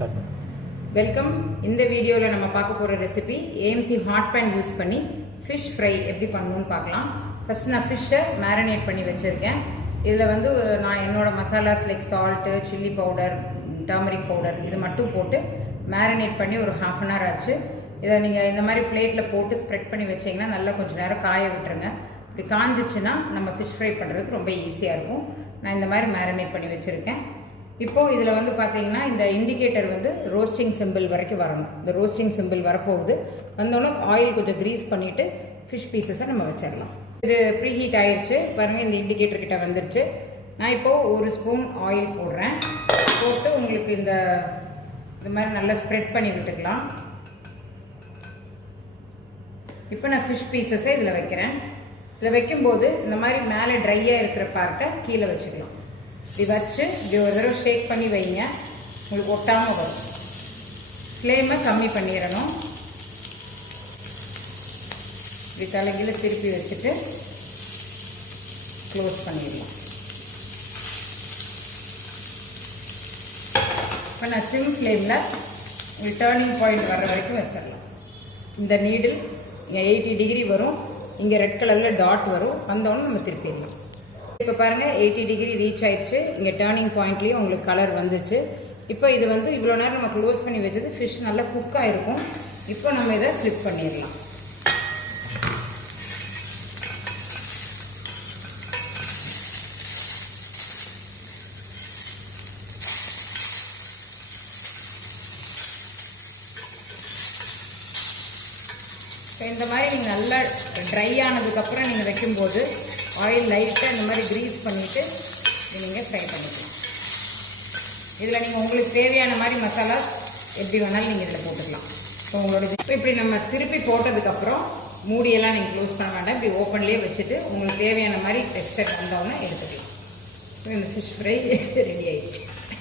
Welcome. இந்த வீடியோவில் நம்ம பார்க்க போகிற recipe AMC hot pan use பண்ணி ஃபிஷ் ஃப்ரை எப்படி பண்ணணும்னு பார்க்கலாம். ஃபஸ்ட் நான் ஃபிஷ்ஷை மேரினேட் பண்ணி வச்சுருக்கேன். இதில் வந்து நான் என்னோடய masalas like salt, chilli powder, turmeric powder இது மட்டும் போட்டு மேரினேட் பண்ணி ஒரு 1/2 hour ஆச்சு. இதை நீங்கள் இந்த மாதிரி பிளேட்டில் போட்டு ஸ்ப்ரெட் பண்ணி வச்சிங்கன்னா நல்லா கொஞ்சம் நேரம் காய விட்டுருங்க. இப்படி காஞ்சிச்சுன்னா நம்ம ஃபிஷ் ஃப்ரை பண்ணுறதுக்கு ரொம்ப ஈஸியாக இருக்கும். நான் இந்த மாதிரி மேரினேட் பண்ணி வச்சுருக்கேன். இப்போது இதில் வந்து பார்த்தீங்கன்னா இந்த இண்டிகேட்டர் வந்து ரோஸ்டிங் சிம்பிள் வரைக்கும் வரணும். இந்த ரோஸ்டிங் சிம்பிள் வரப்போகுது. வந்தோன்னே ஆயில் கொஞ்சம் க்ரீஸ் பண்ணிவிட்டு ஃபிஷ் பீசஸை நம்ம வச்சிடலாம். இது ப்ரீ ஹீட் ஆயிடுச்சு பாருங்கள். இந்த இண்டிகேட்டர் கிட்ட வந்துருச்சு. நான் இப்போது 1 ஸ்பூன் ஆயில் போடுறேன். போட்டு உங்களுக்கு இந்த மாதிரி நல்லா ஸ்ப்ரெட் பண்ணி விட்டுக்கலாம். இப்போ நான் ஃபிஷ் பீசஸை இதில் வைக்கிறேன். இதில் வைக்கும்போது இந்த மாதிரி மேலே ட்ரையாக இருக்கிற பார்ட்டை கீழே வச்சுக்கலாம். இப்படி வச்சு இப்படி ஒரு தடவை ஷேக் பண்ணி வைங்க. உங்களுக்கு ஒட்டாமல் வரும். ஃப்ளேமை கம்மி பண்ணிடணும். இப்படி தலைகீழ திருப்பி வச்சுட்டு க்ளோஸ் பண்ணிடலாம். இப்போ நான் சிம் ஃப்ளேமில் உங்களுக்கு டேர்னிங் பாயிண்ட் வர்ற வரைக்கும் வச்சிடலாம். இந்த நீடில் இங்கே 80 டிகிரி வரும். இங்கே ரெட் கலரில் டாட் வரும். வந்தோடனே நம்ம திருப்பிடலாம். இப்போ பாருங்கள் 80 டிகிரி ரீச் ஆயிடுச்சு. இங்கே டேர்னிங் பாயிண்ட்லேயும் உங்களுக்கு கலர் வந்துச்சு. இப்போ இது வந்து இவ்வளோ நேரம் நம்ம க்ளோஸ் பண்ணி வச்சது ஃபிஷ் நல்லா குக் ஆகிருக்கும். இப்போ நம்ம இதை ஃப்ளிப் பண்ணிடலாம். இந்த மாதிரி நீங்கள் நல்லா ட்ரை ஆனதுக்கப்புறம் நீங்கள் வைக்கும்போது ஆயில் லைட்டாக இந்த மாதிரி க்ரீஸ் பண்ணிவிட்டு நீங்கள் ஃப்ரை பண்ணிக்கலாம். இதில் நீங்கள் உங்களுக்கு தேவையான மாதிரி மசாலா எப்படி வேணாலும் நீங்கள் இதில் போட்டுக்கலாம். ஸோ உங்களோட இப்படி நம்ம திருப்பி போட்டதுக்கப்புறம் மூடியெல்லாம் நீங்கள் க்ளோஸ் பண்ண வேண்டாம். இப்படி ஓப்பன்லேயே வச்சுட்டு உங்களுக்கு தேவையான மாதிரி டெக்ஸ்சர் வந்தோன்னே எடுத்துக்கலாம். ஸோ இந்த ஃபிஷ் ஃப்ரை ரெடி ஆகிடுச்சு.